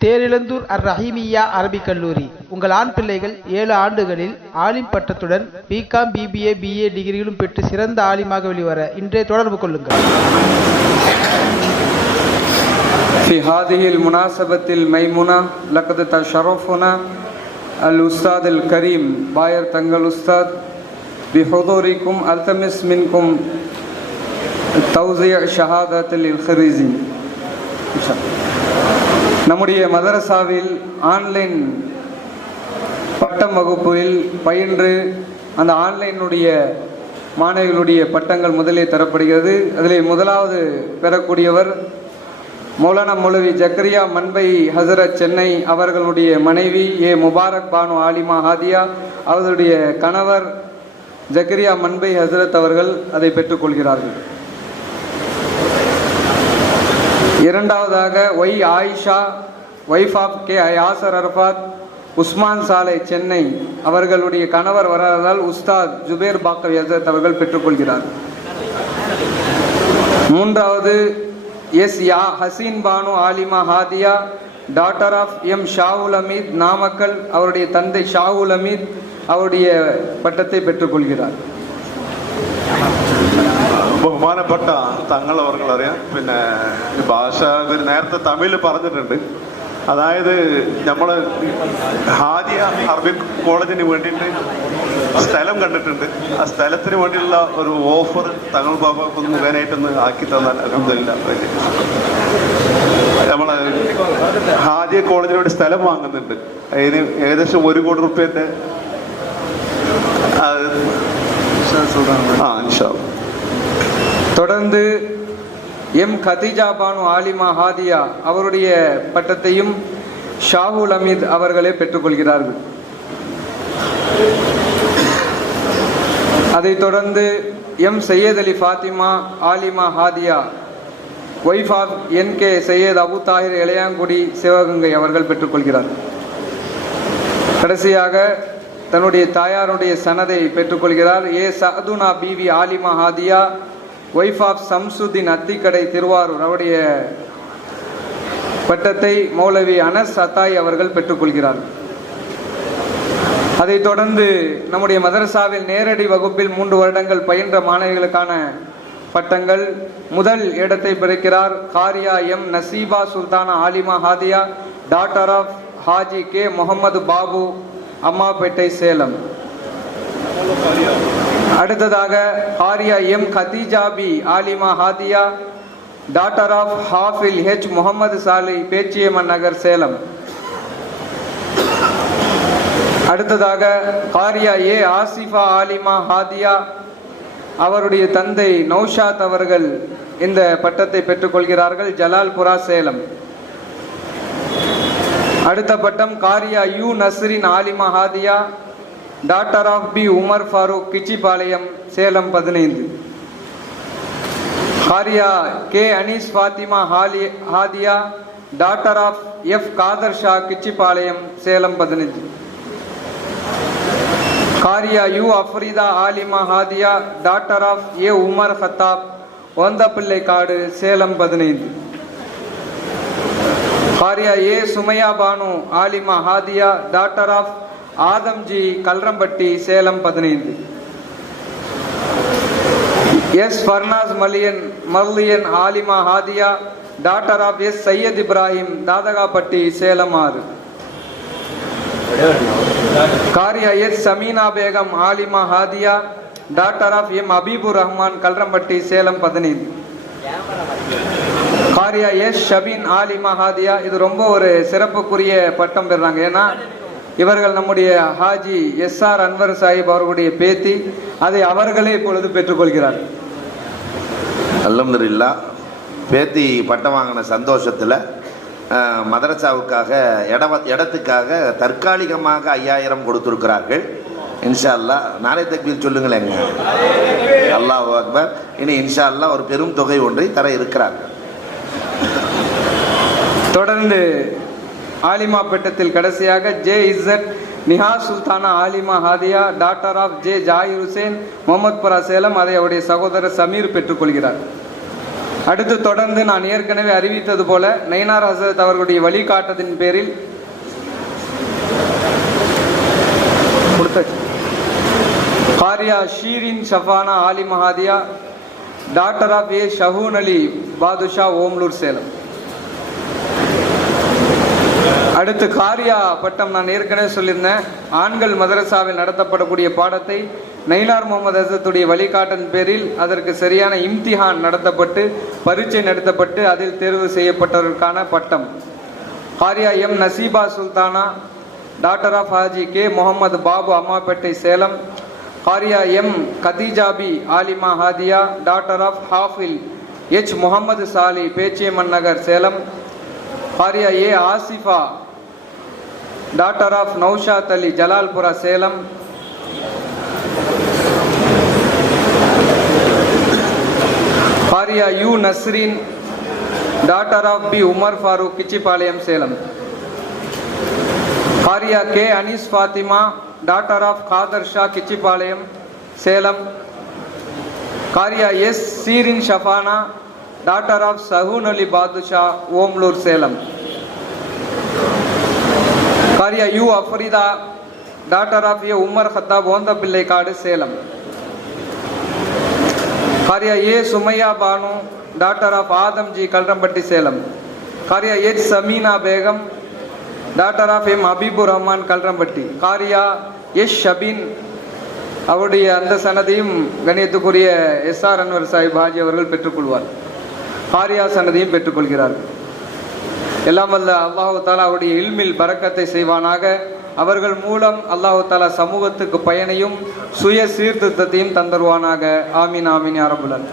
தேரிழந்தூர் அர் ரஹீமியா அரபிக் கல்லூரி உங்கள் ஆண் பிள்ளைகள் ஏழு ஆண்டுகளில் ஆலிம் பட்டத்துடன் பிகாம் பிபிஏ பிஏ டிகிரிகளும் பெற்று சிறந்த ஆலிமாக வெளிவர இன்றே தொடர்பு கொள்ளுங்கள் في هذه المناسبة الميمونة لقد تشرفنا الأستاذ الكريم باير تنگل أستاذ بحضوركم ألتمس منكم توزيع شهادة للخريزي إن شاء الله. நம்முடைய மதரசாவில் ஆன்லைன் பட்டம் வகுப்பில் பயின்று அந்த ஆன்லைனுடைய மாணவிகளுடைய பட்டங்கள் முதலே தரப்படுகிறது. அதில் முதலாவது பெறக்கூடியவர் மௌலானா மௌலவி ஜக்கரியா மண்பை ஹசரத் சென்னை அவர்களுடைய மனைவி ஏ முபாரக் பானு ஆலிமா ஹாதியா அவர்களுடைய கணவர் ஜக்கரியா மண்பை ஹசரத் அவர்கள் அதை பெற்றுக்கொள்கிறார்கள். இரண்டாவதாக Y Ayesha wife of K Yasar Arafat Usman Salai Chennai. அவர்களுடைய கணவர் வராததால் உஸ்தாத் ஜுபேர் பாக்கர் யசத் அவர்கள் பெற்றுக்கொள்கிறார். மூன்றாவது S yeah Haseen Banu Alima Hadiya daughter of M Shaul Hameed Namakkal. அவருடைய தந்தை ஷாவுல் அமீத் அவருடைய பட்டத்தை பெற்றுக்கொள்கிறார். ബഹുമാനപ്പെട്ട തങ്ങൾ അവർക്ക് അറിയാം പിന്നെ ഭാഷ ഇവർ നേരത്തെ തമിഴിൽ പറഞ്ഞിട്ടുണ്ട്. അതായത് നമ്മൾ ഹാദിയ അറബിക് കോളേജിന് വേണ്ടിയിട്ട് സ്ഥലം കണ്ടിട്ടുണ്ട്. ആ സ്ഥലത്തിന് വേണ്ടിയുള്ള ഒരു ഓഫർ തങ്ങൾ ബാബ ഒന്ന് മുഖേനയായിട്ടൊന്ന് ആക്കി തന്നാൽ അലഹമില്ല നമ്മളെ ഹാദിയ കോളേജിന് വേണ്ടി സ്ഥലം വാങ്ങുന്നുണ്ട്. അതിന് ഏകദേശം ഒരു കോടി റുപ്യന്റെ ആ ഇൻഷാ. தொடர்ந்து எம் கதிஜா பானு ஆலிமா ஹாதியா அவருடைய பட்டத்தையும் ஷாஹுல் அமீத் அவர்களே பெற்றுக்கொள்கிறார்கள். அதைத் தொடர்ந்து M Syed Ali Fathima Alima Hadiya wife of N K Syed Abu Thahir Ilayangudi Sivaganga அவர்கள் பெற்றுக்கொள்கிறார் கடைசியாக தன்னுடைய தாயாருடைய சனதை பெற்றுக்கொள்கிறார். A Sathuna Bivi Alima Hadiya wife of Shamsudeen Athikadai Thiruvarur அவருடைய பட்டத்தை மௌலவி அனஸ் அத்தாய் அவர்கள் பெற்றுக்கொள்கிறார். அதைத் தொடர்ந்து நம்முடைய மதரசாவில் நேரடி வகுப்பில் மூன்று வருடங்கள் பயின்ற மாணவிகளுக்கான பட்டங்கள். முதல் இடத்தை பிறக்கிறார் காரியா M. Naseeba Sultana Alima Hadiya doctor of Haji K Mohammed Babu Ammapettai Salem. அடுத்ததாக ஹாரியா M Khadijabi Alima Hadiya doctor of Hafil H Mohammed Sali Pechiamman Nagar Salem. அடுத்ததாக ஹாரியா ஏ. ஆசிஃபா ஆலிமா ஹாதியா அவருடைய தந்தை நௌஷாத் அவர்கள் இந்த பட்டத்தை பெற்றுக்கொள்கிறார்கள் ஜலால்புரா சேலம். அடுத்த பட்டம் காரியா U. Nasrin Alima Hadiya doctor of P Umar Farooq Kichipalayam Salem பதினைந்து. ஹாரியா K Anees Fathima Hali Hadiya doctor of F Khader Shah Kichipalayam Salem பதினஞ்சு ஹாரியா U Afrida Alima Hadiya doctor of A Umar Hathab Ondhapillai Kadu Salem பதினைந்து. ஹாரியா A Sumaiya Banu Alima Hadiya doctor of Adamji Kalrampatti Salem பதினைந்து. S Farnaz Maliyan Malliyan Alima Hadiya doctor of S Syed Ibrahim Dadagapatti Salem ஆறு. காரியா S Sameena Begum Alima Hadiya doctor of M Habibur Rahman Kalrampatti Salem பதினைந்து. காரியா S Shabeen ஆலிமா Hadiya இது ரொம்ப ஒரு சிறப்புக்குரிய பட்டம் பெறுறாங்க. ஏன்னா இவர்கள் நம்முடைய ஹாஜி எஸ் ஆர் அன்வர் சாஹிப் அவர்களுடைய பேத்தி. அதை அவர்களே இப்பொழுது பெற்றுக்கொள்கிறார். அல்ஹம்துலில்லா பேத்தி பட்டம் வாங்கின சந்தோஷத்தில் மதரசாவுக்காக இட இடத்துக்காக தற்காலிகமாக ஐயாயிரம் கொடுத்துருக்கிறார்கள். இன்ஷா அல்லாஹ் நாளை தக்பீர் சொல்லுங்களேங்க. அல்லாஹ் அக்பர். இனி இன்ஷா அல்லாஹ் ஒரு பெரும் தொகை ஒன்றை தர இருக்கிறார்கள். தொடர்ந்து ஆலிமா பெட்டத்தில் கடைசியாக J Z Niha Sultana Alima Hadiya doctor of J Jayir Hussain Mohammed Pura Salem அதை அவருடைய சகோதரர் சமீர் பெற்றுக்கொள்கிறார் அடுத்து தொடர்ந்து நான் ஏற்கனவே அறிவித்தது போல நயினார் ஹசரத் அவர்களுடைய வழிகாட்டத்தின் பேரில் காரியா Shireen Shafana Ali Mahadiya doctor of A Shahoon Ali Badusha Omalur Salem. அடுத்து காரியா பட்டம் நான் ஏற்கனவே சொல்லியிருந்தேன். ஆண்கள் மதரசாவில் நடத்தப்படக்கூடிய பாடத்தை நைனார் முகமது அசத்துடைய வழிகாட்டின் பேரில் அதற்கு சரியான இம்திஹான் நடத்தப்பட்டு பரீட்சை நடத்தப்பட்டு அதில் தேர்வு செய்யப்பட்டதற்கான பட்டம். காரியா M. Naseeba Sultana doctor of Haji K. Mohammed Babu Ammapettai Salem காரியா M. Khadijabi Alima Hadiya doctor of Hafil H. Mohammed Sali Pechiamman Nagar Salem காரியா A. Asifa doctor of Naushad Ali Jalalpura Salem காரியா U Nasreen doctor of P Umar Farooq Kichipalayam Salem காரியா K Anees Fathima doctor of Khader Shah Kichipalayam Salem காரியா S Shireen Shafana doctor of Sahoon Ali Badusha Omalur Salem காரியா U Afrida doctor of A Umar Hathab Ondhapillai Kadu Salem காரியா A Sumaiya Banu doctor of Adam ji Kalrampatti Salem காரியா H Sameena Begum doctor of M Habibur Rahman Kalrampatti காரியா S Shabeen அவருடைய அந்த சனதையும் கணியத்துக்குரிய S R Anwar Sahib Haji அவர்கள் பெற்றுக்கொள்வார் காரியா சனதையும் பெற்றுக்கொள்கிறார் எல்லாம் வல்ல அல்லாஹு தாலா அவருடைய இல்மில் பறக்கத்தை செய்வானாக. அவர்கள் மூலம் அல்லாஹு தாலா சமூகத்துக்கு பயனையும் சுய சீர்திருத்தத்தையும் தந்தருவானாக. ஆமீன் ஆமீன் அரபுலன்